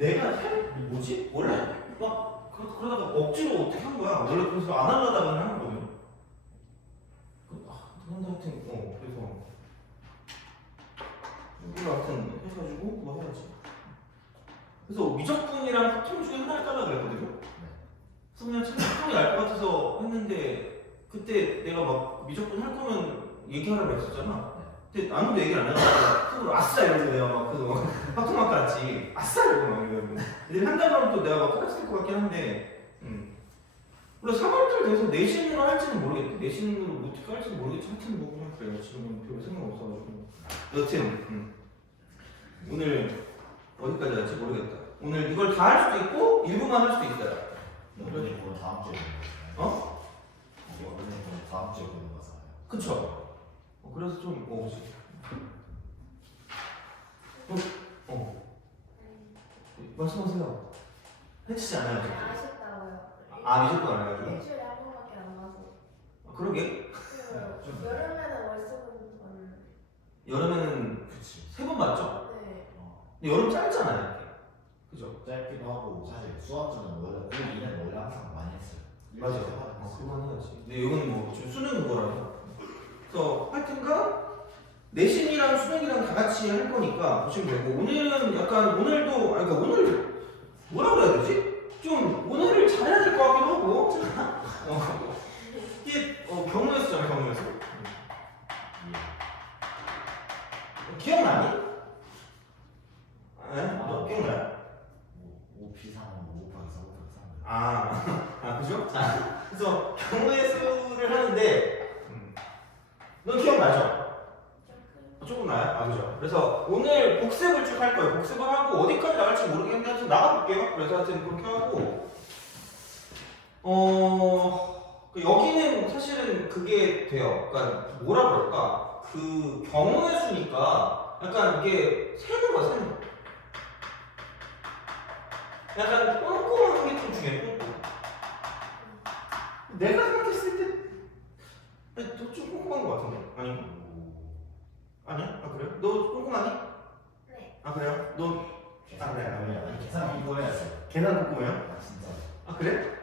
내가 뭐지? 원래 막 그러다가 억지로 어떻게 한 거야. 원래 그래서 안 하려다가는 하는 거거든. 근데 하여튼 그래서 이걸 하여튼 해가지고 뭐 해야지. 그래서 미적분이랑 합통 중에 하나를 따라 그랬거든요. 그래서 그냥 참 합통이 날 것 같아서 했는데 그때 내가 막 미적분 할 거면 얘기하라고 했었잖아. 근데 아무도 얘기를 안 해가지고 속으로 아싸 이러고 내가 막 그거 합통만 깔았지. 아싸 이러고 막 이러고. 근데 한다면 또 내가 막 깔았을 것 같긴 한데. 그래서 3월달 돼서 내신으로 할지는 모르겠대. 내신으로 어떻게 할지는 모르겠지. 하여튼 뭐 그냥 그래요. 지금은 별 생각 없어가지고. 여튼 오늘 어디까지 할지 모르겠다. 오늘 이걸 다 할 수도 있고 일부만 할 수도 있어요. 오늘 이거 다음 주에 보는 거잖아요. 어? 오늘 이거 다음 주에 보는 거잖아요. 그쵸. 그래서 좀 말씀하세요. 해치지 않아요. 네, 아쉽다고요. 미적분 안 해가지고. 일주일에 한 번밖에 안 봐서. 그러게. 여름에는 월수금 저는. 여름에는 그치. 3번 맞죠? 네. 근데 여름 짧잖아요. 이렇게. 그죠? 짧기도 하고 사실 수학주는 원래 그 2년 원래 항상 많이 했어요. 맞아. 그건 해야지. 근데 이건 뭐 지금 수능 그거라서. 그래서 하여튼간 내신이랑 수능이랑 다 같이 할 거니까 보시면 되고 오늘은 약간 오늘도 그러니까 오늘 뭐라 그래야 되지? 좀 오늘을 잘해야 될 것 같기도 하고 이게 경우였잖아 경우였어. 기억나니? 너 기억나요? 5P3은 5 곱하기 4 곱하기 3. 그죠? 자, 그래서 경우의 수를 하는데 넌 기억나죠? 조금 나요? 그죠? 그래서 오늘 복습을 쭉 할 거예요. 복습을 하고 어디까지 나갈지 모르겠는데 하여튼 나가볼게요. 그래서 하여튼 그렇게 하고 여기는 사실은 그게 돼요. 그러니까 뭐라 그럴까? 그 경우의 수니까 약간 이게 세는 거야, 세는 거. 약간 꼼꼼한 게 좀 중요해, 꼼꼼. 내가 생각했을 때 너 좀 꼼꼼한 거 같은데? 아니야? 그래요? 너 꼼꼼하니? 네. 그래요? 너 그래. 계산 이거 해야지. 계산 꼼꼼해요? 진짜. 그래?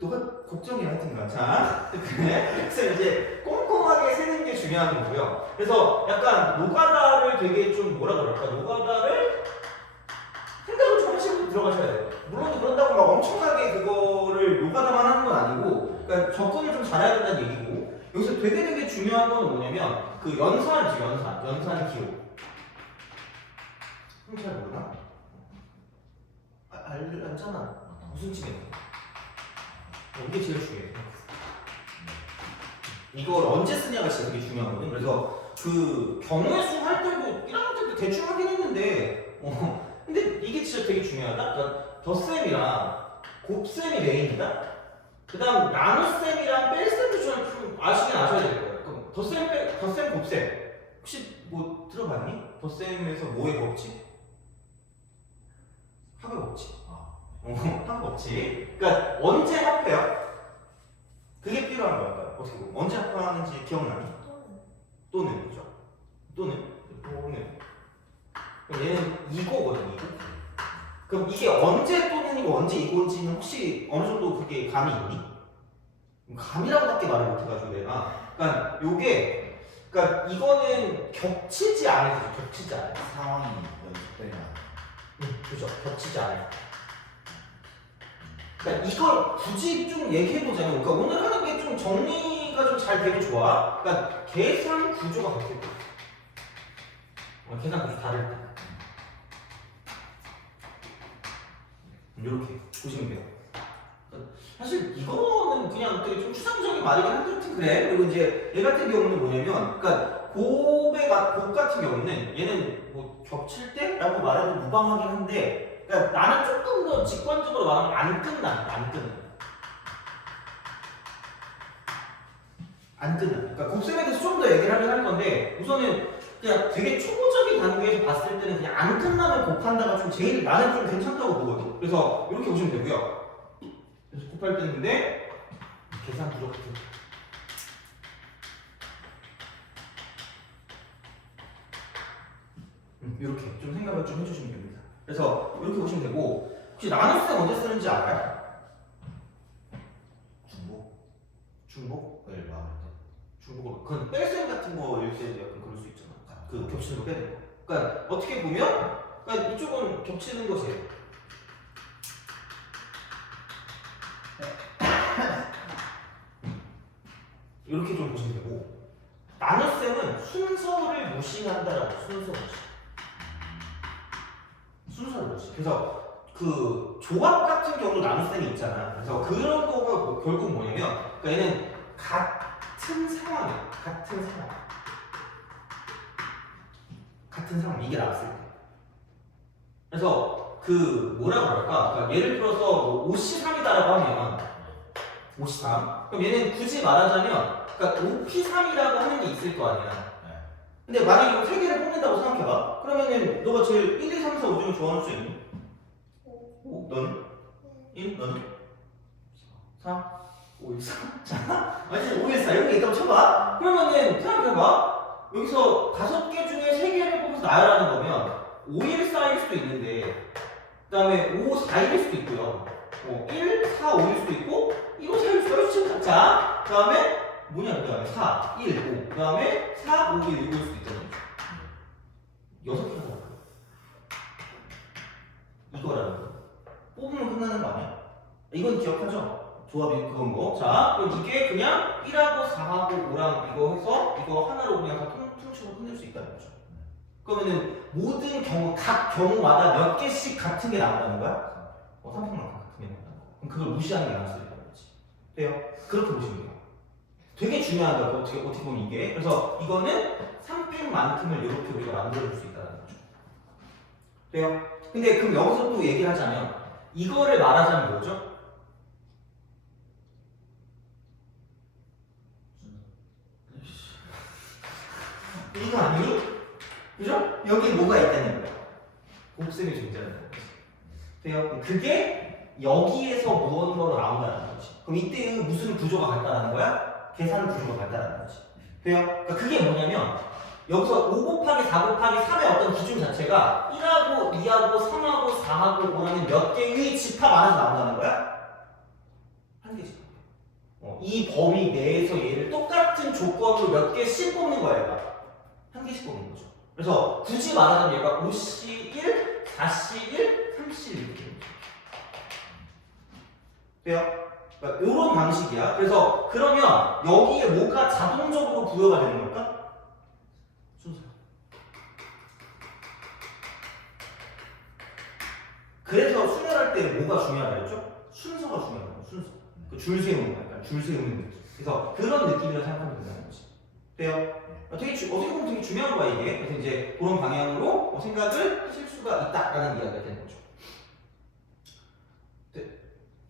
너가 걱정이야 하여튼간. 자, 그래? 그래서 이제 꼼꼼하게 세는 게 중요한 거고요. 그래서 약간 노가다를 되게 좀 뭐라 그럴까? 노가다를 생각을 좀 하시고 들어가셔야 돼요. 물론 그런다고 막 엄청나게 그거를 노가다만 하는 건 아니고, 그러니까 접근을 좀 잘해야 된다는 얘기고, 여기서 되게 중요한 건 뭐냐면 그 연산이죠, 연산 기호. 잘 모르나? 알잖아. 무슨 층이야? 이게 제일 중요해. 이걸 언제 쓰냐가 진짜 되게 중요하거든. 그래서 그 경우의 수 할 때도 1학년 때도 대충 하긴 했는데 근데 이게 진짜 되게 중요하다. 그러니까 덧셈이랑 곱셈이 메인이다. 그 다음 나눗셈이랑 뺄셈도 좀 아시긴 아셔야 될 거예요. 그럼 덧셈, 곱셈 혹시 뭐 들어봤니? 덧셈에서 뭐의 법칙? 합의 법칙. 합의 법칙. 그러니까 언제 합해요? 그게 필요한 거야. 어떻게 보면 언제 합하는지 기억나니? 또는 그죠? 또는 그럼 얘는 이거거든, 이거. 그럼 이게 언제 또는이고 언제 이건지는 혹시 어느 정도 그게 감이 있니? 감이라고밖에 말을 못해가지고 내가. 그러니까 요게 그러니까 이거는 겹치지 않아요. 겹치지 않아요. 상황이 연습되면. 그죠? 겹치지 않아요. 그러니까 이걸 굳이 좀 얘기해보자면, 그러니까 오늘 하는 게 좀 정리가 좀 잘 되면 좋아. 그러니까 계산 구조가 바뀔 때, 계산 구조 다를 때, 이렇게 보시면 돼요. 사실 이거는 그냥 되게 좀 추상적인 말이긴 한데 그래. 그리고 이제 얘 같은 경우는 뭐냐면, 그러니까 곱 같은 경우는 얘는 뭐 겹칠 때라고 말해도 무방하긴 한데, 그러니까 나는 조금 더 직관적으로 말하면 안 끝나. 그러니까 곱셈에 대해서 좀 더 얘기를 하긴 할 건데, 우선은 그냥 되게 초보적인 단계에서 봤을 때는 그냥 안 끝나면 곱한다가 좀 제일 나는 좀 괜찮다고 보거든. 그래서 이렇게 보시면 되고요. 그래서 곱할 때는 근데 계산 부족해. 이렇게 좀 생각을 좀 해주시면 됩니다. 그래서 이렇게 보시면 되고 혹시 나눗셈 언제 쓰는지 알아요? 중복? 말할 중복으로 그건 뺄셈 같은 거일 때 약간 그럴 수 있잖아. 그 겹치는 거 빼는 거. 그러니까 어떻게 보면 그러니까 이쪽은 겹치는 것이에요. 이렇게 좀 보시면 되고 나눗셈은 순서를 무시한다라고 순서를 무시. 그래서 그 조합 같은 경우도 나눗셈이 있잖아. 그래서 그런 거가 결국 뭐냐면 그러니까 얘는 같은 상황이야. 같은 상황 이게 나왔을 때. 그래서 그 뭐라고 그럴까? 그러니까 예를 들어서 53이다라고 하면 53. 그럼 얘는 굳이 말하자면 그러니까 5P3이라고 하는 게 있을 거 아니야. 근데 만약에 이거 세 개를 뽑는다고 생각해봐. 그러면은 너가 제일 1, 2, 3, 4, 5 중에 좋아하는 수 있니? 5? 너는? 1? 너는? 4? 5, 1, 4? 자, 아니 5, 1, 4 이런 게 있다고 쳐봐. 그러면은 생각해봐. 여기서 5개 중에 3개를 뽑아서 나열하는 거면 5, 1, 4일 수도 있는데 그 다음에 5, 4일 수도 있고요. 1, 4, 5일 수도 있고 1, 5, 4일 수도 있고 자, 그 다음에 뭐냐 그 다음에 4, 1, 5, 그 다음에 4, 5, 1, 6일 수도 있잖아요. 6개가 나와요. 이거라는 거. 뽑으면 끝나는 거 아니야? 이건 기억하죠? 조합이 그건 거. 자, 그럼 이게 그냥 1하고 4하고 5랑 이거 해서 이거 하나로 그냥 다 통째로 끝낼 수 있다는 거죠. 그러면은 모든 경우, 각 경우마다 몇 개씩 같은 게 나온다는 거야? 3팩만 같은 게 나온다는 거. 그럼 그걸 무시하는 게 나올 수 있다는 거지. 돼요? 그렇게 보시면 돼요. 되게 중요한 거 어떻게 보면 이게. 그래서 이거는 3팩만큼을 이렇게 우리가 만들어줄 수 있다는 거죠. 돼요? 근데 그럼 여기서 또 얘기를 하자면 이거를 말하자면 뭐죠? 이거 아니니? 그죠? 여기 뭐가 있다는 거야? 곱셈이 존재하는 거지. 돼요? 그게 여기에서 무언가로 나온다는 거지. 그럼 이때 무슨 구조가 같다는 거야? 계산 구조가 같다는 거지. 돼요? 그러니까 그게 뭐냐면 여기서 5 곱하기 4 곱하기 3의 어떤 기준 자체가 1하고 2하고 3하고 4하고 5라는 몇 개의 집합 안에서 나온다는 거야? 한 개 집합. 이 범위 내에서 얘를 똑같은 조건으로 몇 개씩 뽑는 거야, 얘가. 한 개씩 뽑는 거죠. 그래서 굳이 말하자면 얘가 5C1, 4C1, 3C1 이렇게 되는 거죠. 돼요? 그러니까 이런 방식이야. 그래서 그러면 여기에 뭐가 자동적으로 부여가 되는 걸까? 순서. 그래서 수열할 때 뭐가 중요하다 했죠? 순서가 중요하다고. 순서. 그 줄 세우는 거, 약간 줄 세우는 느낌. 그래서 그런 느낌이라고 생각하면 된다는 거지. 돼요? 되게 어떻게 보면 되게 중요한 거야 이게. 그래서 이제 그런 방향으로 생각을 하실 수가 있다라는 이야기가 되는 거죠.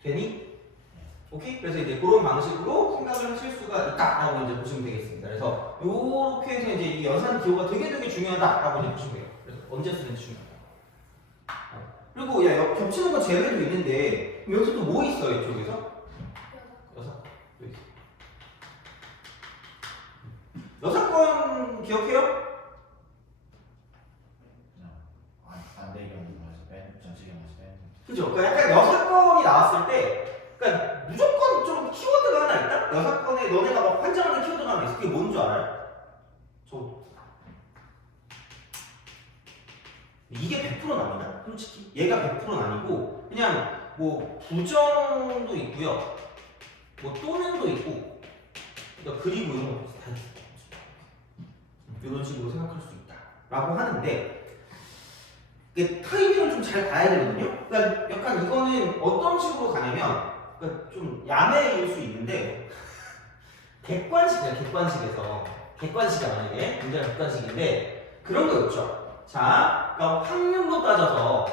되니? 오케이? 그래서 이제 그런 방식으로 생각을 하실 수가 있다라고 이제 보시면 되겠습니다. 그래서 이렇게 해서 이제 이 연산 기호가 되게 중요하다라고 이제 보시면 돼요. 그래서 언제 쓰는지 중요하다. 그리고 야 겹치는 거 제외도 있는데 여기서 또 뭐 있어요 이쪽에서? 6건 기억해요? 그죠? 그러니까 약간 6건이 나왔을 때, 그러니까 무조건 좀 키워드가 하나 있다? 6건에 너네가 막 환장하는 키워드가 하나 있어. 그게 뭔 줄 알아요? 이게 100%는 아니다. 솔직히. 얘가 100%는 아니고, 그냥 뭐 부정도 있고요. 뭐 또는도 있고, 그러니까 그리고 이런 것도 다 있어요. 이런 식으로 생각할 수 있다 라고 하는데 이게 타이밍을 좀 잘 봐야 되거든요. 그러니까 약간 이거는 어떤 식으로 가냐면 그러니까 좀 야매일 수 있는데 객관식이야. 객관식이야 만약에 문제가 객관식인데 그런 거 있죠. 자, 그러니까 확률로 따져서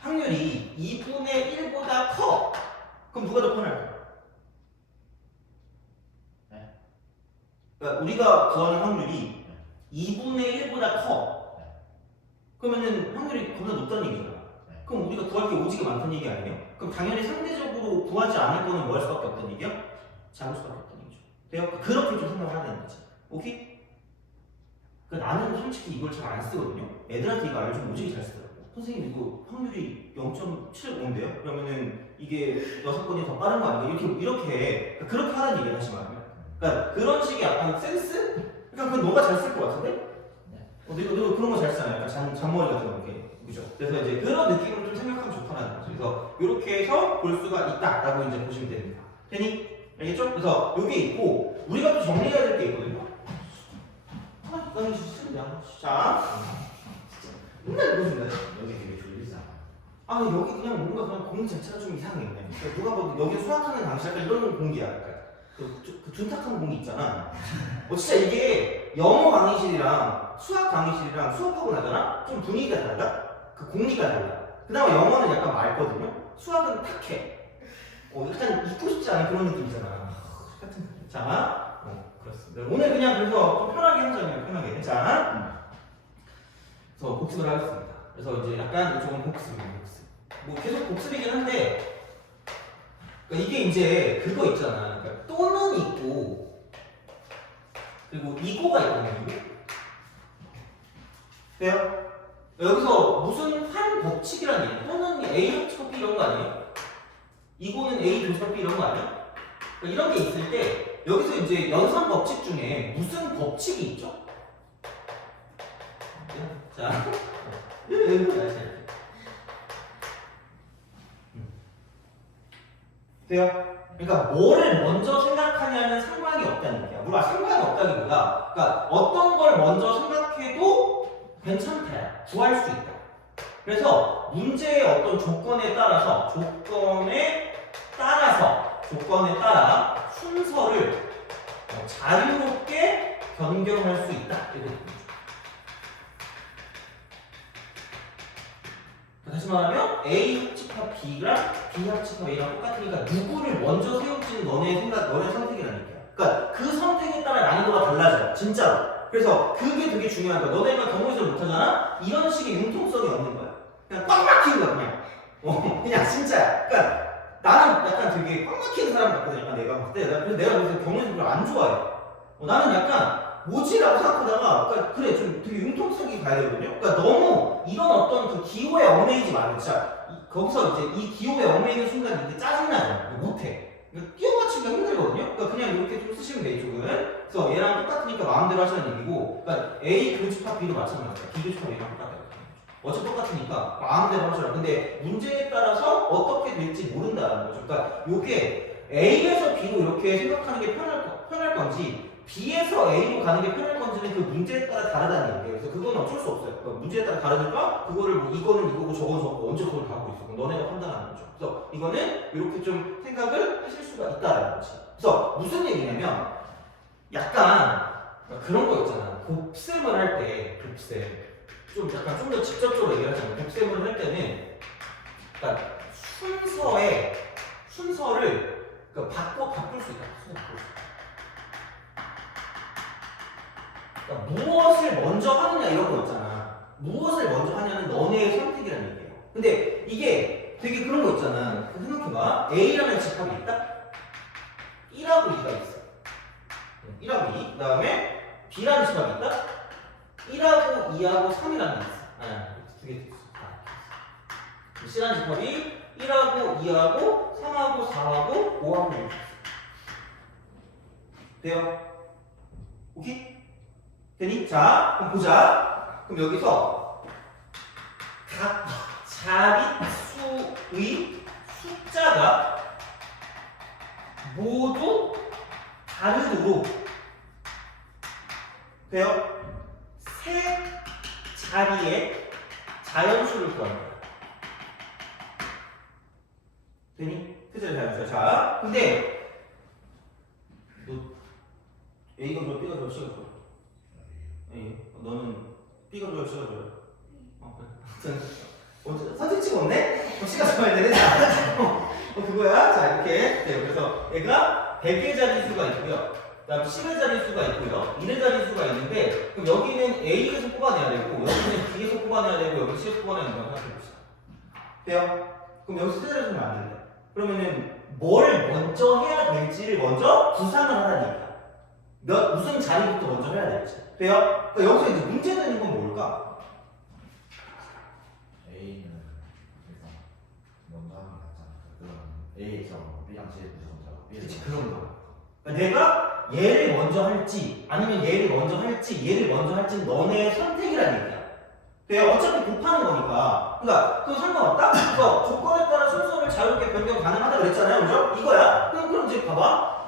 확률이 2분의 1보다 커. 그럼 누가 더 편할까? 그러니까 우리가 구하는 확률이 2분의 1보다 커. 그러면은 확률이 그보다 높다는 얘기잖아. 그럼 우리가 구할 게 오지게 많다는 얘기 아니에요? 그럼 당연히 상대적으로 구하지 않을 거는 뭐 할 수밖에 없다는 얘기야? 작을 수밖에 없다는 얘기죠. 돼요? 그렇게 좀 생각을 해야 되는 거지. 오케이? 그러니까 나는 솔직히 이걸 잘 안 쓰거든요. 애들한테 이거 알려주면 오지게 잘 쓰더라고. 선생님 이거 확률이 0.75인데요? 그러면은 이게 6번이 더 빠른 거 아닌가? 이렇게 그렇게 하는 얘기를 하지 말아요. 그러니까 그런 식의 약간 센스? 그러니까 그건 너가 잘 쓸 것 같은데? 네. 너 그런 거 잘 쓰잖아요. 약간 잔머리 같은 거 이렇게. 그죠? 그래서 이제 그런 느낌으로 좀 생각하면 좋다는 거죠. 그래서 이렇게 해서 볼 수가 있다라고 이제 보시면 됩니다. 되니? 알겠죠? 그래서 이게 있고 우리가 또 정리해야 될 게 있거든요. 이거는 진짜 자, 맨날 이거 준다. 여기 되게 졸리지 않아요? 아 여기 그냥 뭔가 그냥 공기 자체가 좀 이상해. 그냥. 그러니까 누가 봐도 여기 수학하는 당시 약간 이런 공기야. 약간. 그 둔탁한 공기 있잖아. 진짜 이게 영어 강의실이랑 수학 강의실이랑 수업하고 나잖아. 좀 분위기가 달라. 그 공기가 달라. 그나마 영어는 약간 맑거든요. 수학은 탁해. 약간 잊고 싶지 않은 그런 느낌이잖아. 자, 그렇습니다. 오늘 그냥 그래서 좀 편하게 하자면 편하게. 자, 그래서 복습을 하겠습니다. 그래서 이제 약간 이쪽은 복습이에요. 복습. 뭐 계속 복습이긴 한데, 그러니까 이게 이제 그거 있잖아. 그러니까 또는 있고, 그리고 이고가 있거든요. 이고. 돼요? 여기서 무슨 한 법칙이라는 얘기, 또는 A 합쳐 B 이런 거 아니에요? 이고는 A 교섭 B 이런 거 아니야? 그러니까 이런 게 있을 때 여기서 이제 연산 법칙 중에 무슨 법칙이 있죠? 자, 돼요? 그러니까 뭐를 먼저 생각하냐는 상관이 없다는 얘기야. 물론 상관이 없다기보다, 그러니까 어떤 걸 먼저 생각해도 괜찮다, 구할 수 있다. 그래서 문제의 어떤 조건에 따라 순서를 자유롭게 변경할 수 있다. 이렇게 됩니다. 다시 말하면 A 합집합 B랑 B 합집합 A랑 똑같으니까 누구를 먼저 세울지는 너네 선택이라는 얘기야. 그러니까 그 선택에 따라 난이도가 달라져요. 진짜로. 그래서 그게 되게 중요한 거야. 너네가 경우에서 못하잖아? 이런 식의 융통성이 없는 거야. 그냥 꽉 막힌 거야, 그냥. 그냥 진짜야. 그러니까 나는 약간 되게 꽉 막히는 사람 같거든. 약간 내가 봤을 때. 그래서 내가 그래서 경우에서 별로 안 좋아해. 나는 약간 뭐지라고 생각하다가 그러니까 그래 좀 되게 융통성이 가야 되거든요. 그러니까 너무 이런 어떤 그 기호에 얽매이지 말고 진짜 거기서 이제 이 기호에 얽매이는 순간 이게 짜증나잖아. 못해. 끼워 맞추기가 힘들거든요. 그러니까 그냥 이렇게 좀 쓰시면 돼 이쪽은. 그래서 얘랑 똑같으니까 마음대로 하시는 얘기고, 그러니까 A 교집합 B도 마찬가지야. B 교집합 A랑 똑같아요. 어차피 똑같으니까 마음대로 하셔라. 근데 문제에 따라서 어떻게 될지 모른다는 거죠. 그러니까 요게 A에서 B로 이렇게 생각하는 게 편할 건지 B에서 A로 가는 게 편할 건지는 그 문제에 따라 다르다는 얘기예요. 그래서 그건 어쩔 수 없어요. 그러니까 문제에 따라 다르니까 그거를 뭐 이거는 이거고 저건 저거고 언제 그걸 다 하고 있어. 그럼 너네가 판단하는 거죠. 그래서 이거는 이렇게 좀 생각을 하실 수가 있다라는 거지. 그래서 무슨 얘기냐면 약간 그런 거 있잖아. 곱셈을 할 때 곱셈 좀 약간 좀 더 직접적으로 얘기하자면 곱셈을 할 때는 그러니까 순서를 그러니까 바꿀 수 있다. 그러니까 무엇을 먼저 하느냐 이런 거 있잖아. 무엇을 먼저 하냐는 너네의 선택이라는 얘기예요. 근데 이게 되게 그런 거 있잖아. 생각해봐. A라는 집합이 있다. 1하고 2가 있어. 1하고 2. 그 다음에 B라는 집합이 있다. 1하고 2하고 3이라는 게 있어. 두개 있어. C라는 집합이 1하고 2하고 3하고 4하고 5하고 6. 돼요? 오케이? 되니? 자, 그럼 보자. 그럼 여기서 각 자릿수의 숫자가 모두 다르도록 돼요? 세 자리의 자연수를 구합니다. 되니? 세 자리 자연수. 자, 근데 너 A가 좋아, B가 좋아, C가 좋아? 너는 B가 좋아, C가 좋아? 그래. 선택지가 없네? C가 좋아야 되네? 그거야? 자, 이렇게. 네, 그래서 얘가 100의 자릿수가 있고요. 그 다음 10의 자릿수가 있고요. 1의 자릿수가 있는데, 그럼 여기는 A에서 뽑아내야 되고, 여기는 B에서 뽑아내야 되고, 여기 C에서 뽑아내야 된다고 생각해봅시다. 돼요? 그럼 여기서 세 자릿수는 안 된다. 그러면은 뭘 먼저 해야 될지를 먼저 구상을 하라는 얘기야. 무슨 자리부터 먼저 해야 될지. 돼요? 그러니까 여기서 이제 문제 되는 건 뭘까? A는 일단 먼저 하는 게 낫지 않을까? 그러면 A처럼 B랑 C 무조건 들어가. 그치, 그런 거야. 그러니까 내가 얘를 먼저 할지 아니면 얘를 먼저 할지 얘를 먼저 할지는 너네의 선택이라는 얘기야. 내가 어차피 곱하는 거니까. 그러니까 그거 상관없다? 그래서 조건에 따라 순서를 자유롭게 변경 가능하다 그랬잖아요. 그죠? 이거야. 그럼 이제 봐봐.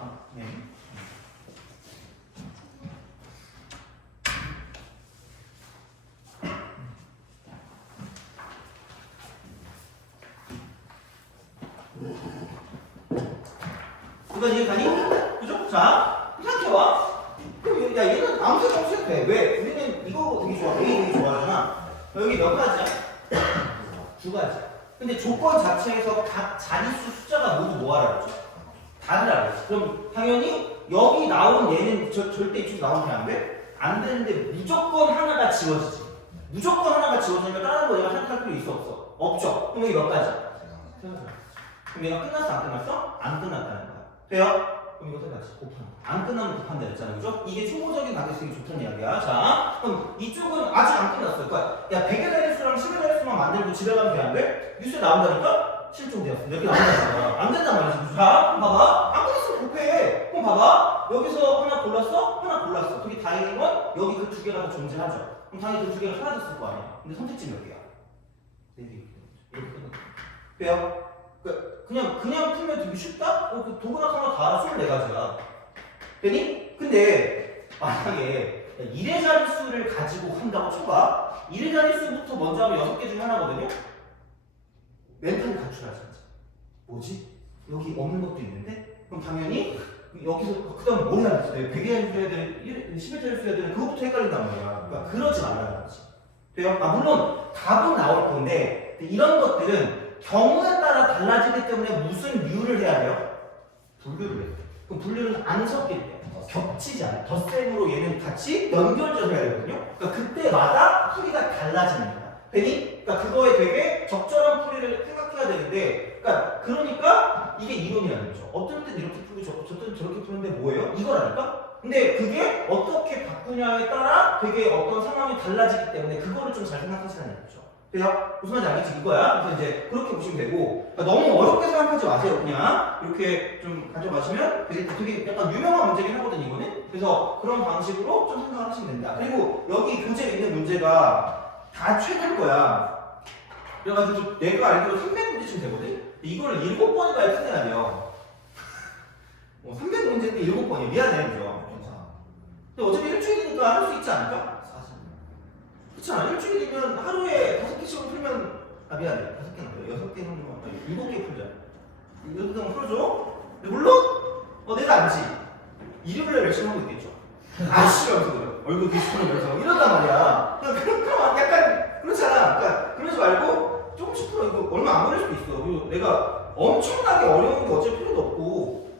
이거 이해가니? 그죠? 자, 생각해봐. 그럼 야, 얘는 아무 생각 없이 해도 돼. 왜? 우리는 이거 되게 좋아. A 되게 좋아하잖아. 여기 몇 가지야? 두 가지. 근데 조건 자체에서 각 자릿수 숫자가 모두 뭐하라 그랬죠? 다르라 그랬어. 그럼 당연히 여기 나온 얘는 절대 이쪽에 나오면 안 돼? 안 되는데 무조건 하나가 지워지지. 무조건 하나가 지워지니까 다른 거 얘가 생각할 필요 있어 없어? 없죠. 그럼 여기 몇 가지야? 그럼 얘가 끝났어 안 끝났어? 안 끝났다는 거야. 돼요? 그럼 이거 해봐야지. 곱한. 안 끝나면 곱한다 그랬잖아. 그죠? 이게 초보적인 가계수익이 좋다는 이야기야. 자, 그럼 이쪽은 아직 안 끝났어. 그러니까 야 100의 자릿수랑 10의 자릿수만 만들고 집에 가면 돼 안 돼? 뉴스에 나온다니까? 실종되었어. 이렇게 나온다니까. 안 된단 말이지. 자, 그럼 봐봐. 안 끝났으면 곱해. 그럼 봐봐. 여기서 하나 골랐어? 하나 골랐어. 되게 다행인 건 여기 그 두 개가 다 존재하죠. 그럼 당연히 그 두 개가 사라졌을 거 아니야. 근데 선택지 몇 개야? 4개. 이렇게 끝났어. 돼요? 그냥 풀면 되게 쉽다? 그 도구나 하나 다 알아. 24가지야. 되니? 근데 만약에 1의 자릿수를 가지고 한다고 쳐봐. 1의 자릿수부터 먼저 하면 6개 중에 하나거든요? 멘탈을 갖추라 진짜. 뭐지? 여기 없는 것도 있는데? 그럼 당연히 여기서 그 다음 뭘 해야 되지? 100의 자릿수 해야 되는 10의 자릿수 해야 되는 그것부터 헷갈린단 말이야. 그러니까 그러지 말라는 거지. 돼요? 물론 답은 나올 건데 이런 것들은 경우에 따라 달라지기 때문에 무슨 류를 해야 돼요? 분류를 해요. 그럼 분류는 안 섞일 때 겹치지 않아요. 덧셈으로 얘는 같이 연결져서 해야 되거든요. 그러니까 그때마다 풀이가 달라지는 거야. 되니? 그러니까 그거에 되게 적절한 풀이를 생각해야 되는데 그러니까 이게 이론이라는 거죠. 어떤 때는 이렇게 풀고 어떤 때는 저렇게 푸는데 뭐예요? 이거라니까? 근데 그게 어떻게 바꾸냐에 따라 되게 어떤 상황이 달라지기 때문에 그거를 좀 잘 생각하시라는 거죠. 돼요? 무슨 말인지 알겠지? 이거야. 그래서 이제 그렇게 보시면 되고 그러니까 너무 어렵게 생각하지 마세요. 그냥 이렇게 좀 가져가시면 되게 약간 유명한 문제긴 하거든요. 이거는. 그래서 그런 방식으로 좀 생각을 하시면 됩니다. 그리고 여기 교재에 있는 문제가 다 최근 거야. 그래가지고 내가 알기로 300문제쯤 되거든? 이걸 7번이나 풀어야 돼요. 300문제인데 7번이야. 미안해. 그죠? 괜찮아. 근데 어차피 일주일이니까 할 수 있지 않을까? 사실 그렇잖아. 일주일이면 하루에 5개씩은 풀면 미안해. 5개는 아니야. 6개는 7개 풀자. 6개는 풀어줘. 근데 물론 내가 알지. 일요일에 열심히 하고 있겠죠. 아씨 하면서 그래. 얼굴 뒤집어면서 이런단 말이야. 그럼 약간 그렇잖아. 그러니까 그러지 말고 조금씩 풀어. 이거 얼마 안 걸릴 수도 있어. 그리고 내가 엄청나게 어려운 게 어쩔 필요도 없고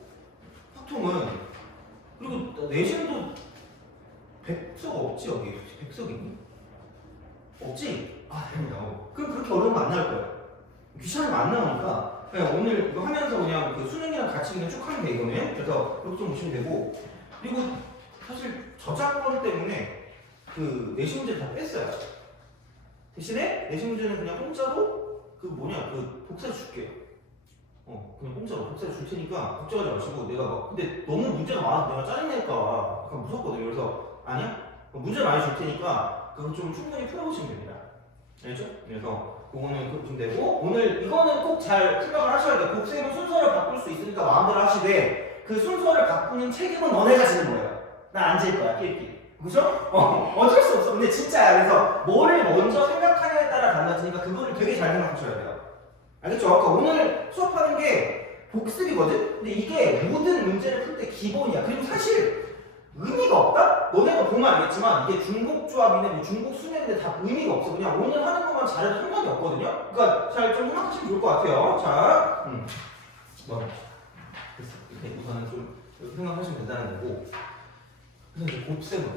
보통은 그리고 내신도 100석 없지 여기. 100석 있니? 없지? 그럼 그렇게 어려운 거 안 나올 거야. 귀찮으면 안 나오니까 그냥 오늘 이거 하면서 그냥 그 수능이랑 같이 그냥 쭉 하면 돼 이거는. 그래서 이렇게 좀 보시면 되고 그리고 사실 저작권 때문에 그 내신 문제 다 뺐어요. 대신에 내신 문제는 그냥 공짜로 그 복사해 줄게요. 그냥 공짜로 복사해 줄 테니까 걱정하지 마시고 내가 근데 너무 문제가 많아서 내가 짜증낼까 약간 무섭거든요. 그래서 아니야? 문제 많이 줄 테니까 그거 좀 충분히 풀어보시면 됩니다. 알죠? 그래서 그거는 그렇게 좀 되고 오늘 이거는 꼭 잘 생각을 하셔야 돼요. 곱셈은 순서를 바꿀 수 있으니까 마음대로 하시되 그 순서를 바꾸는 책임은 너네가 지는 거예요. 난 안 질 거야, 끼리끼리. 그죠? 어쩔 수 없어. 근데 진짜야. 그래서 뭐를 먼저 생각하냐에 따라 달라지니까 그거를 되게 잘 생각하셔야 돼요. 알겠죠? 아까 오늘 수업하는 게 복습이거든? 근데 이게 모든 문제를 풀 때 기본이야. 그리고 사실 의미가 없다? 너네가 보면 알겠지만 이게 중복조합이네 뭐 중복순회인데 다 의미가 없어. 그냥 오늘 하는 것만 잘해도 상관이 없거든요? 그러니까 잘 좀 생각하시면 좋을 것 같아요. 자, 됐어. 이렇게 우선은 좀 생각하시면 된다는 거고 그래서 이제 곱셈으로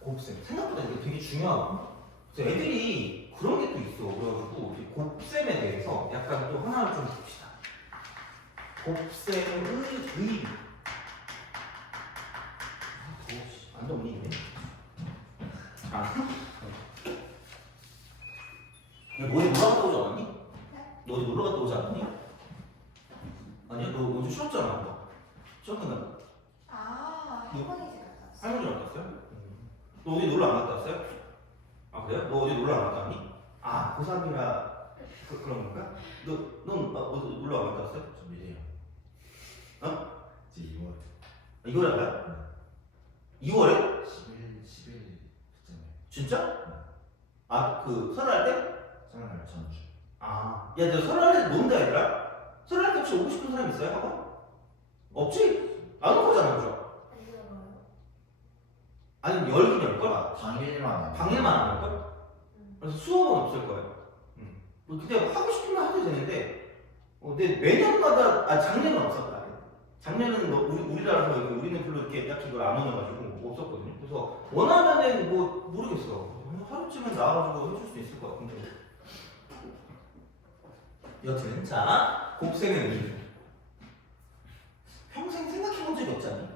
곱셈. 생각보다 이게 되게 중요하거든요. 그래서 애들이 그런 게 또 있어. 그래가지고 곱셈에 대해서 약간 또 하나를 좀 봅시다. 곱셈의 의미. 완전 운이네. 자, 할머니 갔다 왔어요? 너 어디 놀러 안 갔다 왔어요? 아 그래요? 너 어디 놀러 안 갔다 왔니? 아 고3이라 그런 건가? 넌 어디 놀러 안 갔다 왔어요? 좀 미래요. 어? 이제 2월. 이거를 알아요? 2월에? 10일 그쯤에. 진짜? 아 그 설날 때? 설날 전주. 아, 야, 너 설날 때 논다 얘들아? 설날 때 혹시 오고 싶은 사람 있어요? 학원? 없지? 안 올 거잖아, 그죠? 아니잖아요. 아니, 열긴 열걸? 당일만. 당일만 안 할걸? 그래서 수업은 없을 거예요. 뭐 근데 하고 싶으면 해도 되는데, 근데 매년마다, 작년은 없었다. 작년은 뭐 우리라서 우리는 별로 이렇게 딱히 이걸 안 원해가지고 없었거든요. 그래서 원하면은 뭐 모르겠어. 하루쯤은 나와가지고 해줄 수 있을 것 같은데. 여튼 자 곱셈의 의미. 평생 생각해본 적이 없잖니?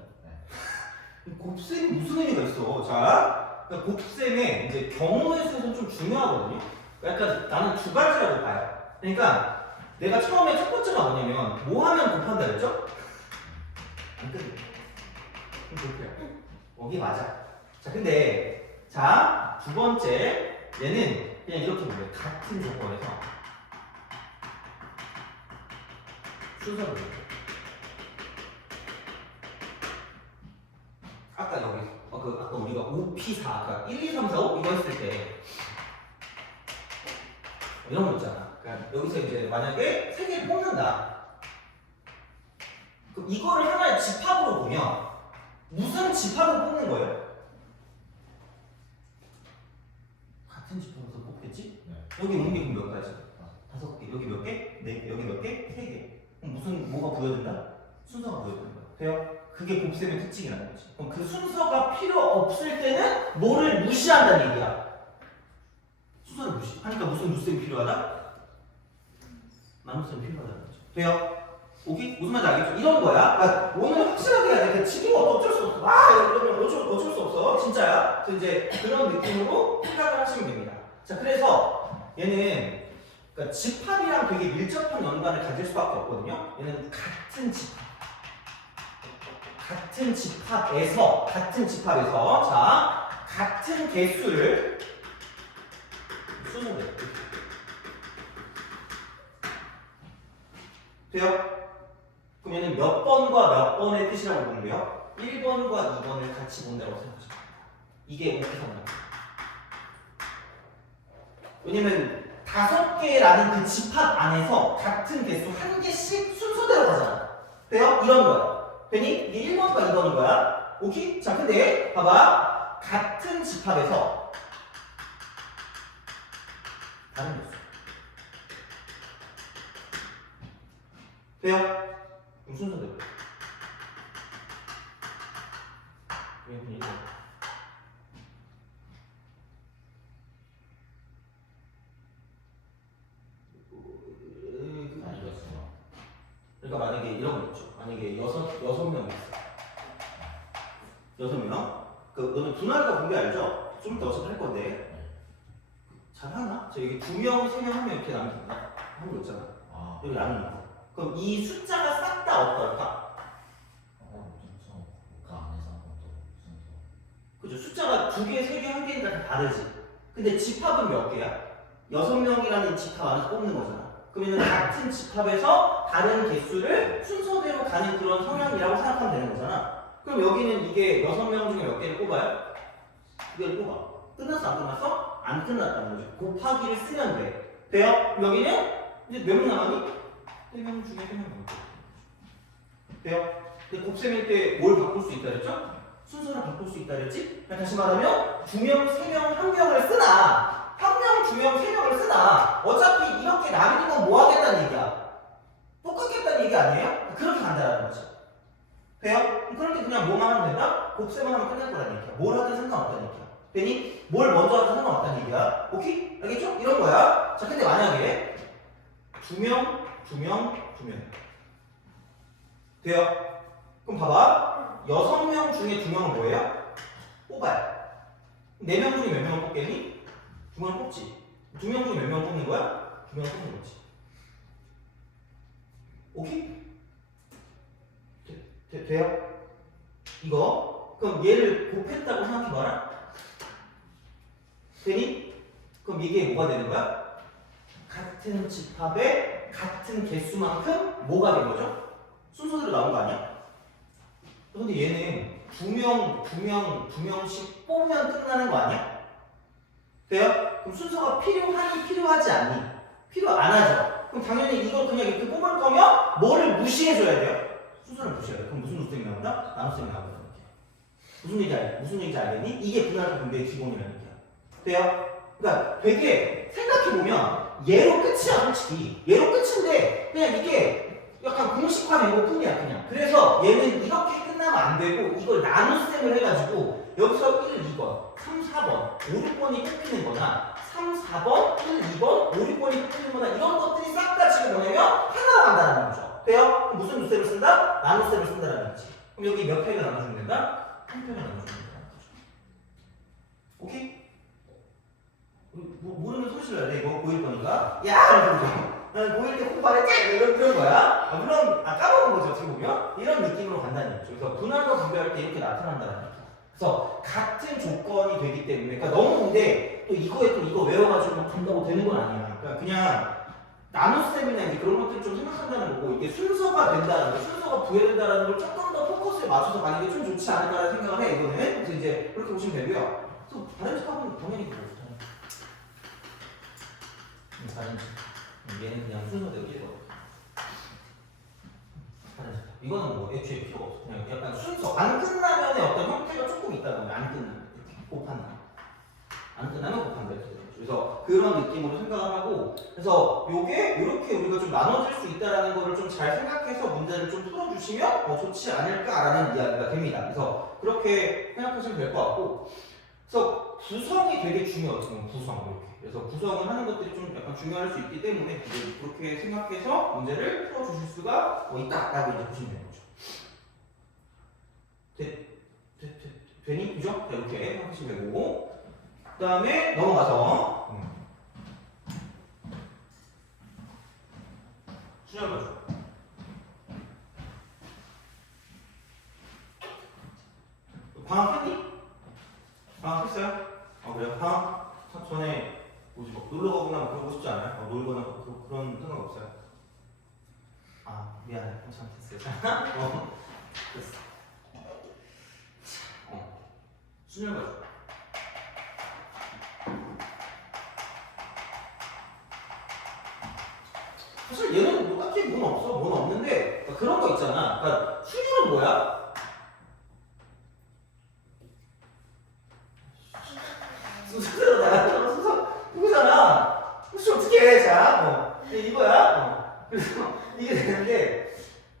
곱셈이 무슨 의미가 있어? 자, 그러니까 곱셈의 이제 경우의 수에서는 좀 중요하거든요. 약간 나는 두 가지라고 봐요. 그러니까 내가 처음에 첫 번째가 뭐냐면 뭐 하면 곱한다 그랬죠? 안 끝내. 이게 맞아. 자, 근데 자 두 번째 얘는 그냥 이렇게 보면 같은 조건에서 순서를 볼게요. 아까 여기 아까 우리가 5P4 아까 1, 2, 3, 4, 5 이거 했을 때 이런 거 있잖아. 그러니까 여기서 이제 만약에 3개를 뽑는다. 그럼 이거를 하나의 집합으로 보면 무슨 집합을 뽑는 거예요? 같은 집합에서 뽑겠지? 네. 여기 온 게 몇 가지? 5개. 여기 몇 개? 네. 여기 몇 개? 3개. 그럼 무슨 뭐가 부여된다? 순서가 부여되는 거야. 돼요? 그게 곱셈의 특징이라는 거지. 그럼 그 순서가 필요 없을 때는 뭐를 무시한다는 얘기야. 순서를 무시하니까 무슨 곱셈이 필요하다? 나눗셈이 필요하다는 거죠. 돼요? 오케이? 무슨 말인지 알겠죠? 이런 거야. 그러니까 오늘 확실하게 해야 돼. 지금 어쩔 수 없어. 이러면 어쩔 수 없어. 진짜야. 그래서 이제 그런 느낌으로 생각을 하시면 됩니다. 자, 그래서 얘는 그러니까 집합이랑 되게 밀접한 연관을 가질 수밖에 없거든요. 얘는 같은 집합에서 자 같은 개수를 순서대로 돼요? 그럼 얘는 몇 번과 몇 번의 뜻이라고 보는데요. 1번과 2번을 같이 본다고 생각하시면 됩니다. 이게 오피선입니다. 왜냐면 5개라는 그 집합 안에서 같은 개수 1개씩 순서대로 가잖아. 돼요? 이런 거야. 되니? 이게 1번과 2번인 거야. 오케이? 자, 근데 봐봐. 같은 집합에서 다른 개수. 돼요? 그럼 순서대로. 왜 그냥 이거? 알겠어요. 그러니까 만약에 이런 거 있죠. 만약에 여섯 명 있어. 6명. 그 너는 분할과 분배 알죠? 좀 이따 어차피 할 건데. 잘하나? 저 여기 2명, 3명, 1명 이렇게 나눈다. 하는 거 있잖아. 여기 나누는 거. 그럼 이 숫자가 싹 다 어떨까? 순서 그 안에서 또 순서. 그죠? 숫자가 2개, 3개, 1개니까 다 다르지. 근데 집합은 몇 개야? 6명이라는 집합 안에서 뽑는 거잖아. 그러면 같은 집합에서 다른 개수를 순서대로 가는 그런 성향이라고 생각하면 되는 거잖아. 그럼 여기는 이게 6명 중에 몇 개를 뽑아요? 2개를 뽑아. 끝났어? 안 끝났어? 안 끝났다는 거죠. 곱하기를 쓰면 돼. 돼요? 여기는 이제 몇 명 남았니? 3명 중에 3명 남았죠. 돼요? 근데 곱셈일 때 뭘 바꿀 수 있다 그랬죠? 순서를 바꿀 수 있다 그랬지? 그러니까 다시 말하면 2명, 3명, 1명을 쓰나 1명, 2명, 3명을 쓰나 어차피 이렇게 나누면 뭐 하겠다는 얘기야? 똑같겠다는 얘기 아니에요? 그렇게 간다는 거지. 돼요? 그럴 때 그냥 뭐만 하면 된다? 곱셈만 하면 끝날 거라는 얘기야. 뭘 하든 상관없다는 얘기야. 되니? 뭘 먼저 하든 상관없다는 얘기야. 오케이? 알겠죠? 이런 거야. 자, 근데 만약에 2명, 2명, 2명 돼요? 그럼 봐봐. 6명 중에 2명은 뭐예요? 뽑아요. 4명 중에 몇 명을 뽑겠니? 2명을 뽑지. 2명 중에 몇 명을 뽑는 거야? 2명을 뽑는 거지. 오케이? 돼요? 이거 그럼 얘를 곱했다고 생각해봐라. 되니? 그럼 이게 뭐가 되는 거야? 같은 집합의 같은 개수만큼 뭐가 된 거죠? 순서대로 나온 거 아니야? 근데 얘는 두 명씩 뽑으면 끝나는 거 아니야? 돼요? 그럼 순서가 필요하니 필요하지 않니? 필요 안 하죠? 그럼 당연히 이걸 그냥 이렇게 뽑을 거면 뭐를 무시해줘야 돼요? 순서를 무시해야 돼. 그럼 무슨 숫셈이 나온다? 나눗셈이 나온다. 무슨 얘기인지 알겠니? 이게 분할과 분배의 기본이라는 얘기야. 돼요? 그러니까 되게 생각해보면 얘로 끝이야 솔직히. 얘로 끝인데 그냥 이게 약간 공식화된 것 뿐이야 그냥. 그래서 얘는 이렇게 끝나면 안 되고 이걸 나눗셈을 해가지고 여기서 1, 2번, 3, 4번, 5, 6번이 뽑히는 거나 3, 4번, 1, 2번, 5, 6번이 뽑히는 거나 이런 것들이 싹 다 지금 뭐냐면 하나로 간다는 거죠. 돼요? 그럼 무슨 숫셈을 쓴다? 나눗셈을 쓴다는 거지. 그럼 여기 몇 팩을 나눠주면 된다? 한 팩을 나눠주면 된다는 거죠. 오케이? 모르면 소리 질러야 돼. 이거 보일 거니까. 야! 나는 보일 때 콩발에 쫙! 이런 거야. 물론, 까먹은 거죠. 어떻게 보면. 이런 느낌으로 간다는 거죠. 그래서 분할과 분배할 때 이렇게 나타난다는 거죠. 그래서 같은 조건이 되기 때문에. 그러니까 너무 근데 또 이거에 또 이거 외워가지고 막 간다고 되는 건 아니야. 그러니까 그냥 나눗셈이나 이제 그런 것들을 좀 생각한다는 거고, 이게 순서가 된다는 거, 순서가 부여된다는 걸 조금 더 포커스에 맞춰서 가는 게 좀 좋지 않을까라는 생각을 해, 이거는. 그래서 이제 그렇게 보시면 되고요. 또 다른 집합은 당연히 그렇고. 다른 집. 얘는 그냥 순서대로 읽어. 다른 집합. 이거는 뭐 애초에 필요가 없어. 그냥 약간 순서. 안 끝나면의 어떤 형태가 조금 있다는 거야. 안 끝나면. 이렇게 곱한다. 안 끝나면 곱한다. 이렇게. 그래서 그런 느낌으로 생각을 하고, 그래서 요게 이렇게 우리가 좀 나눠질 수 있다라는 거를 좀 잘 생각해서 문제를 좀 풀어주시면 좋지 않을까라는 이야기가 됩니다. 그래서 그렇게 생각하시면 될 것 같고, 그래서 구성이 되게 중요하거든요. 구성 이렇게. 그래서 구성을 하는 것들이 좀 약간 중요할 수 있기 때문에 이제 그렇게 생각해서 문제를 풀어주실 수가 있다라고 이제 보시면 되는 거죠. 되니? 그죠? 자, 이렇게 생각하시면 되고. 그 다음에 넘어가서 수정 가죠. 방학했니? 방학했어요? 그래요? 방학 전에 뭐지 막 놀러 가거나 그러고 싶지 않아요? 놀거나 그런 생각 없어요? 미안해. 잘못했어요. 됐어. 수정 가죠. 사실 얘는 뭐 딱히 뭔 없어. 뭔 없는데 그러니까 그런 거 있잖아. 그러니까 수율은 뭐야? 순서대로 나가서 순서 이거잖아. 혹시 어떻게 해? 자, 이거야. 그래서 이게 되는데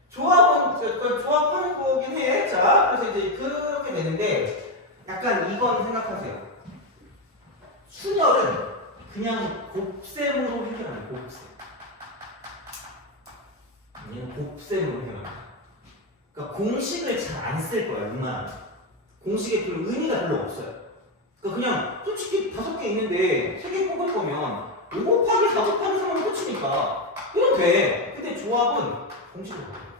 조합은 그러니까 조합하는 거긴 해. 자, 그래서 이제 그렇게 되는데 약간 이건 생각하세요. 순열은 그냥 곱셈으로 해결하는 곱셈. 얘는 곱셈으로 해결합니다. 그러니까 공식을 잘 안 쓸 거야, 누나. 공식에 별로 의미가 별로 없어요. 그러니까 그냥 솔직히 5개 있는데 3개 뽑을 거면 5 곱하기 4 곱하기 3하면 끝이니까 이러면 돼. 근데 조합은 공식으로 가요.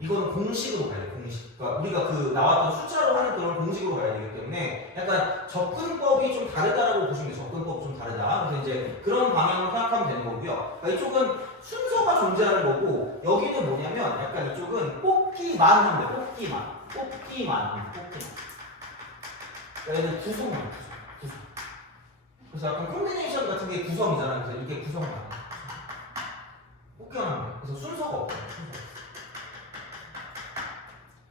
이거는 공식으로 가야 돼, 공식. 그러니까 우리가 그 나왔던 숫자로 하는 그런 공식으로 가야 되기 때문에 약간 접근법이 좀 다르다라고 보시면 돼요. 접근법이 좀 다르다. 그래서 이제 그런 방향으로 생각하면 되는 거고요. 그러니까 이쪽은 순서가 존재하는 거고 여기는 뭐냐면 약간 이쪽은 뽑기만 하면 돼요. 뽑기만. 그러니까 얘는 구성만 구성. 그래서 약간 콤비네이션 같은 게 구성이잖아요. 그래서 이게 구성을 하는 거예요. 뽑기만 하면 돼요. 그래서 순서가 없어요. 순서.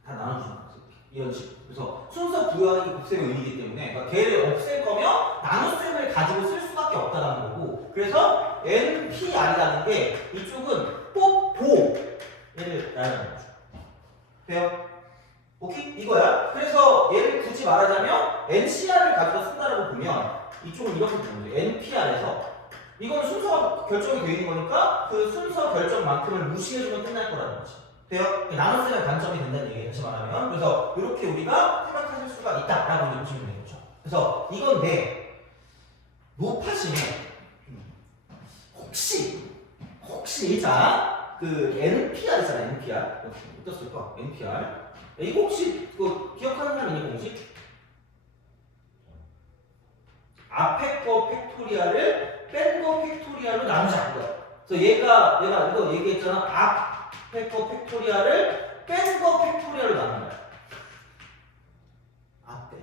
다 나눠주는 거죠. 이런 식으로. 그래서 순서 부여하는 게 곱셈의 의미이기 때문에 그러니까 걔를 없앨 거면 나눗셈을 가지고 쓸 수밖에 없다는 거고 그래서 NPR이라는 게 이쪽은 뽑보를 말하는 거죠. 돼요? 오케이? 이거야. 그래서 얘를 굳이 말하자면 NCR을 가지고 쓴다라고 보면 이쪽은 이렇게 보는 거죠. NPR에서 이건 순서가 결정이 되어 있는 거니까 그 순서 결정만큼을 무시해주면 끝날 거라는 거지. 돼요? 나눗셈의 관점이 된다는 얘기예요. 다시 말하면. 그래서 이렇게 우리가 생각하실 수가 있다라고 이제 보시면 되는 거죠. 그래서 이건데 높아지면 혹시 자 그 NPR 있잖아, NPR. 어땠을까? NPR. 이거 혹시 그 기억하는 사람 있니, 공식? 앞에 거 팩토리얼을 뺀 거 팩토리얼로 나누자. 이거. 그래서 얘가 내가 이거 얘기했잖아. 앞에 거 팩토리얼을 뺀 거 팩토리얼로 나눈다. 앞에.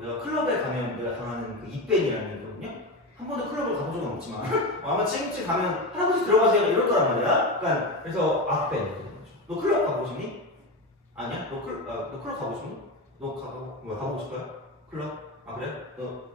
내가 클럽에 가면 내가 당하는 그 입밴이라는 게 있거든요. 한 번도 클럽을 가본 적은 없지만 아마 지금쯤 가면 할아버지 들어가세요 이럴 거란 말이야. 그러니까 그래서 앞밴 이렇게 되는 거죠. 너 클럽 가보시니? 아니야? 너 클럽 가보시니? 너 가보고 싶어요? 클럽? 아 그래? 너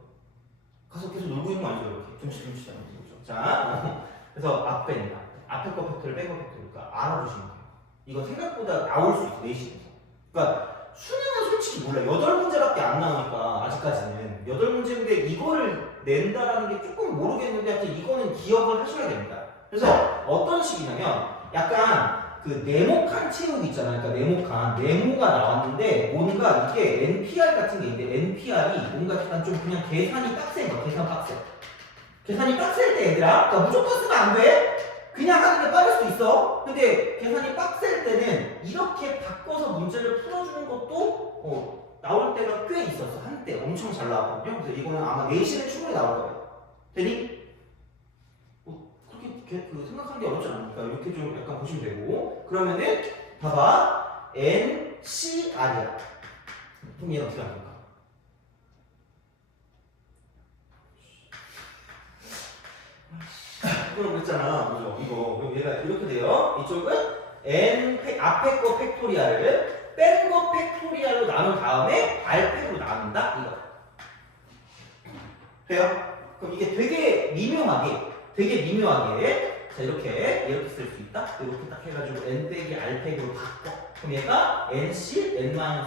가서 계속 놀고 있는 거 아니죠? 이렇게 둠칫둠칫 하는 거죠. 자, 그래서 앞밴이다. 앞에 거 팩토리, 뺀거 팩토리. 그러니까 알아두시면 돼요. 이거 생각보다 나올 수 있어, 내신에서. 그러니까 수능은 솔직히 몰라. 8문제밖에 안 나오니까 아직까지는 8문제인데 이거를 낸다라는 게 조금 모르겠는데 하여튼 이거는 기억을 하셔야 됩니다. 그래서 어떤 식이냐면 약간 그 네모칸 채우기 있잖아요. 그러니까 네모가 나왔는데 뭔가 이게 NPR 같은 게 있는데 NPR이 뭔가 약간 좀 그냥 계산이 빡센 거, 계산이 빡셀 때 얘들아, 그러니까 무조건 쓰면 안 돼. 그냥 하는 게 빠를 수도 있어. 근데 계산이 빡셀 때는 이렇게 바꿔서 문제를 풀어주는 것도 나올 때가 꽤 있었어. 한때 엄청 잘 나왔거든요. 그래서 이거는 아마 내신에 충분히 나올 거예요. 되니? 그렇게 그 생각하는 게 어렵지 않으니까 이렇게 좀 약간 보시면 되고. 그러면은 봐봐. NCR이야. 그럼 얘는 어떻게 합니까? 이걸 그랬잖아. 그죠? 이거. 그럼 얘가 이렇게 돼요. 이쪽은 앞에 거 팩토리얼을 뺀 거 팩토리얼로 나눈 다음에 알팩으로 나눈다. 이거. 돼요? 그럼 이게 되게 미묘하게 자 이렇게 쓸 수 있다. 이렇게 딱 해가지고 n 빼기 알팩으로 바꿔. 그럼 얘가 nc n-r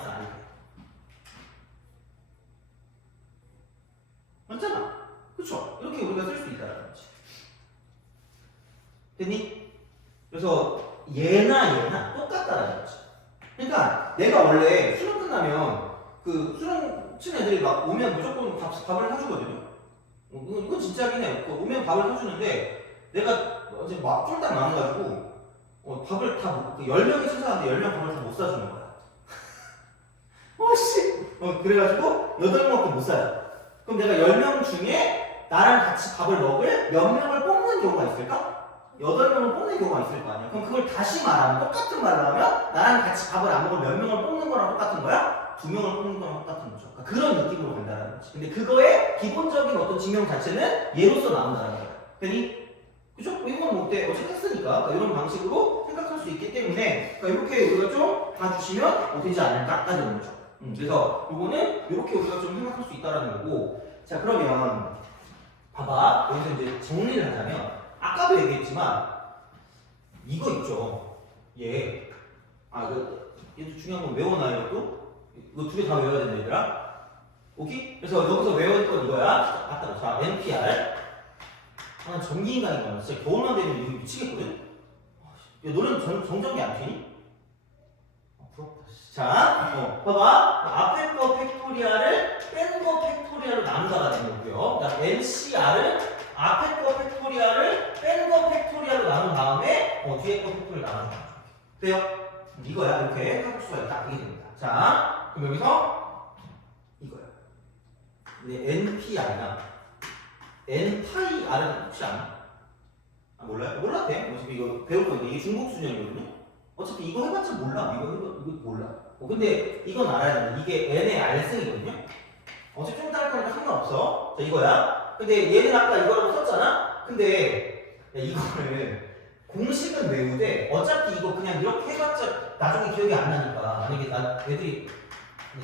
맞잖아. 그쵸? 이렇게 우리가 쓸 수 있다라는 거지. 됐니? 그래서 얘나 똑같다라는 거지. 그러니까 내가 원래 수능 끝나면 그 수능 친 애들이 막 오면 무조건 밥을 사주거든요. 이건 진짜긴 해. 오면 밥을 사주는데 내가 어제 막 쫄딱 많아가지고 밥을 다 10명이 찾아왔는데 10명 밥을 다 못 사주는 거야. 씨. 그래가지고 8명밖에 못 사요. 그럼 내가 10명 중에 나랑 같이 밥을 먹을 몇 명을 뽑는 경우가 있을까? 8명을 뽑는 경우가 있을 거 아니야. 그럼 그걸 다시 말하면 똑같은 말을 하면 나랑 같이 밥을 안 먹을 몇 명을 뽑는 거랑 똑같은 거야? 2명을 뽑는 거랑 똑같은 거죠. 그러니까 그런 느낌으로 간다는 거지. 근데 그거의 기본적인 어떤 증명 자체는 얘로서 나온다는 거야. 되니? 그죠? 이건 뭐 어때? 어차피 했으니까. 그러니까 이런 방식으로 생각할 수 있기 때문에 그러니까 이렇게 우리가 좀 봐주시면 되지 않을까라는 거죠. 그래서 이거는 이렇게 우리가 좀 생각할 수 있다라는 거고. 자 그러면 봐봐. 여기서 이제 정리를 하자면 아까도 얘기했지만 이거 있죠. 얘도 중요한 건 외워놔요. 이거 2개 다 외워야 된다 얘들아. 오케이? 그래서 여기서 외워야 건 이거야. 아까 자 NPR. 전기인간인 거야. 진짜 겨울만 되면 이거 미치겠거든. 야 너는 정전기 안 튀니? 부럽다. 자, 봐봐. 앞에 거 팩토리얼을 뺀 거 팩토리얼로 나눈다가 되는 거고요. 그다음 NCR은 앞에 거 팩토리얼을 뺀 거 팩토리얼로 나눈 다음에 뒤에 거 팩토리얼 나눈 거야. 돼요? 이거야. 이렇게 할 수가 있다. 이게 됩니다. 자, 그럼 여기서 이거야. NPR이나 N파이 R은 혹시 아나? 몰라요? 몰라도 돼. 어차피 이거 배울 건데 이게 중복 수정이거든요. 어차피 이거 해봤자 몰라. 이거 몰라. 근데 이건 알아야 돼. 이게 N의 R승이거든요. 어차피 좀 다를 거니까 상관없어. 자 이거야. 근데 얘는 아까 이거라고 썼잖아. 근데 이거를 공식은 외우되 어차피 이거 그냥 이렇게 해봤자 나중에 기억이 안 나니까. 만약에 애들이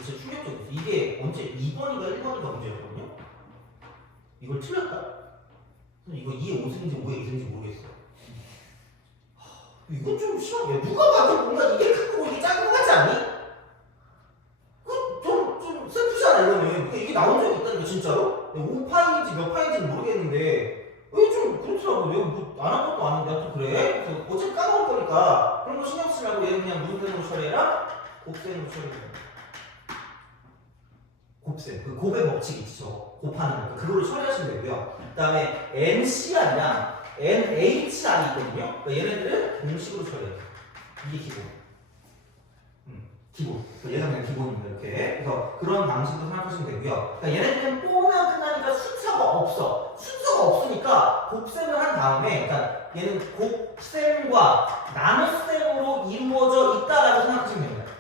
진짜 충격적이었어. 이게 언제 2번인가 1번인가 문제였거든요. 이걸 틀렸다? 이거 2의 5승인지 5의 2승인지 모르겠어. 이건 좀 심하게. 누가 봐도 뭔가 이게 크고 이게 작은 거 같지 않니? 좀 슬프잖아 이거는. 이게 나온 적이 있다는 거 진짜로? 5파인지 몇 파인지는 모르겠는데 이게 좀 그렇더라고. 내가 안 한 것도 아닌데 하여튼 그래. 그래서 어차피 까먹을 거니까 그런 거 신경 쓰지 말고 얘는 그냥 무슨 셈으로 처리해라? 곱셈으로 처리해라. 곱셈. 그 곱의 법칙 있죠. 곱하는 거. 그걸로 처리하시면 되고요. 그 다음에 NCR이랑 NHR이 있거든요. 그러니까 얘네들은 공식으로 쳐야 돼요. 이게 기본. 기본. 얘가 그냥 기본입니다. 이렇게. 그래서 그런 방식으로 생각하시면 되고요. 그러니까 얘네들은 뽀면 끝나니까 순서가 없어. 순서가 없으니까 곱셈을 한 다음에, 그러니까 얘는 곱셈과 나눗셈으로 이루어져 있다라고 생각하시면 됩니다.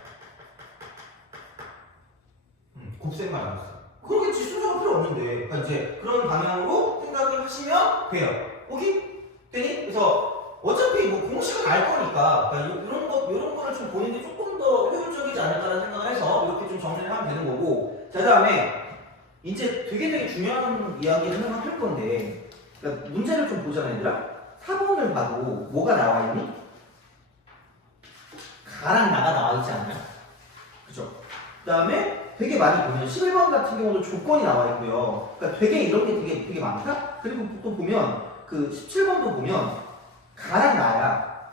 곱셈과 나눗셈. 그러겠지. 순서가 필요 없는데. 그러니까 이제 그런 방향으로 생각을 하시면 돼요. 오케이? 되니? 그래서 어차피 뭐 공식은 알 거니까, 그러니까 이런 거를 좀 보는 게 조금 더 효율적이지 않을까라는 생각을 해서 이렇게 좀 정리를 하면 되는 거고. 자, 그다음에 이제 되게 중요한 이야기를 하나 할 건데, 그러니까 문제를 좀 보잖아, 얘들아. 4번을 봐도 뭐가 나와 있니? 가랑 나가 나와 있지 않나요? 그죠? 그다음에 되게 많이 보면 11번 같은 경우도 조건이 나와 있고요. 그러니까 되게 이런 게 되게 많다. 그리고 또 보면 그 17번도 보면 가랑 나야.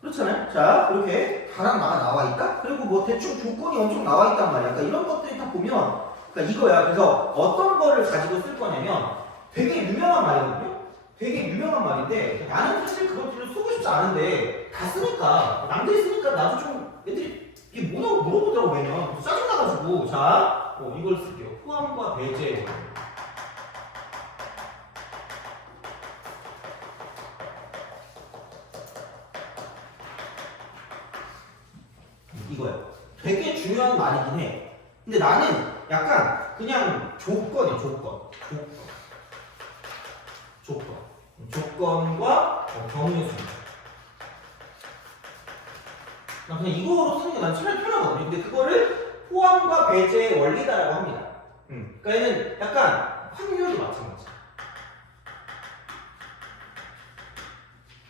그렇잖아요. 자, 이렇게 가랑 나가 나와 있다. 그리고 뭐 대충 조건이 엄청 나와 있단 말이야. 그러니까 이런 것들이 다 보면 그러니까 이거야. 그래서 어떤 거를 가지고 쓸 거냐면 되게 유명한 말이거든요. 되게 유명한 말인데 나는 사실 그것들을 쓰고 싶지 않은데 다 쓰니까 남들이 쓰니까 나도 좀 애들이 이게 뭐라고 물어보더라고 매년. 짜증나가지고 자 이걸 쓸게요. 포함과 배제. 이거야. 되게 중요한 말이긴 해. 근데 나는 약간 그냥 조건이야. 조건과 경우의 수. 그냥 이거로 쓰는 게 난 차라리 편하거든요. 근데 그거를 포함과 배제의 원리다라고 합니다. 그러니까 얘는 약간 확률도 마찬가지.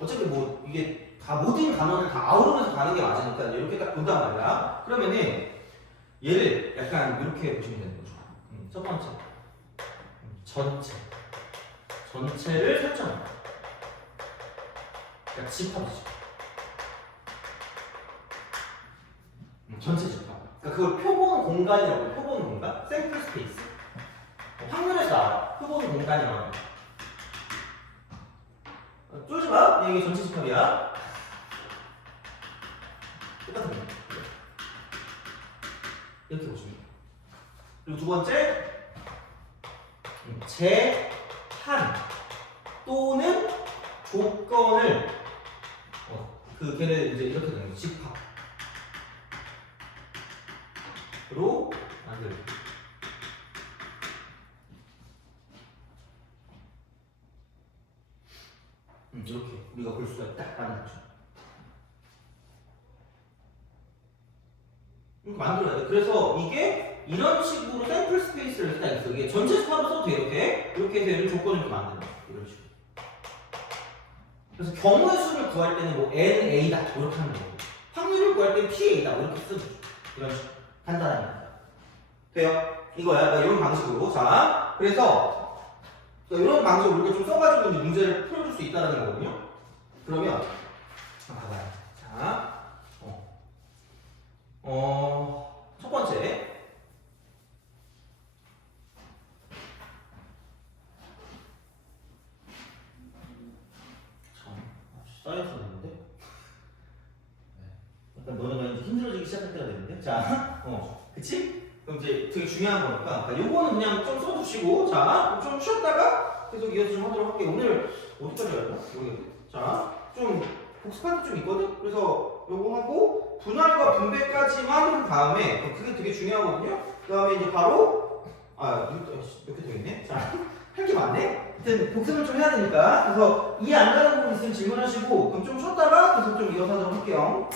어차피 뭐 이게 다 모든 단원을 다 아우르면서 가는 게 맞으니까 이렇게 딱 본단 말이야. 그러면은 얘를 약간 이렇게 보시면 되는 거죠. 첫 번째 전체를 설정한다. 그러니까 집합이죠. 전체 집합. 그러니까 그걸 표본 공간이라고 해요. 표본 공간, 샘플 스페이스. 확률에서 알아. 표본 공간이라고 해요. 쫄지 마. 이게 전체 집합이야. 똑같은 거. 이렇게 보시면 돼요. 그리고 두 번째, 제한 또는 조건을 그 걔를 이제 이렇게 되는 거예요. 집합으로 만들고. 이렇게 우리가 볼 수가 있다라는 거죠. 이렇게 만들어야 돼. 그래서 이게 이런 식으로 샘플 스페이스를 딱 있어. 이게 전체 집합으로 써도 돼. 이렇게 해서 얘를 조건을 이렇게 만드는 거야. 이런 식으로. 그래서 경우의 수를 구할 때는 뭐 NA다 이렇게 하는 거고, 확률을 구할 때는 PA다 이렇게 쓰죠. 이런 식으로 간단합니다. 돼요? 이거야. 그러니까 이런 방식으로. 자, 그래서 이런 방식으로 우리가 좀 써가지고 이제 문제를 풀어줄 수 있다는 거거든요. 그러면 봐봐요. 자, 첫 번째. 쌓였었는데? 약간 너네가 이제 힘들어지기 시작할 때가 됐는데? 자, 그치? 그럼 이제 되게 중요한 거니까. 그러니까 요거는 그냥 좀 써주시고, 자, 좀 쉬었다가 계속 이어서 좀 하도록 할게요. 오늘 어디까지 해야 되나? 모르겠네. 자, 좀 복습할 게 좀 있거든? 그래서 요거 하고, 분할과 분배까지만 한 다음에, 그게 되게 중요하거든요? 그 다음에 이제 바로, 이렇게 되겠네? 자, 할 게 많네? 하여튼 복습을 좀 해야 되니까. 그래서 이해 안 가는 부분 있으면 질문하시고, 그럼 좀 쉬었다가 계속 좀 이어서 하도록 할게요.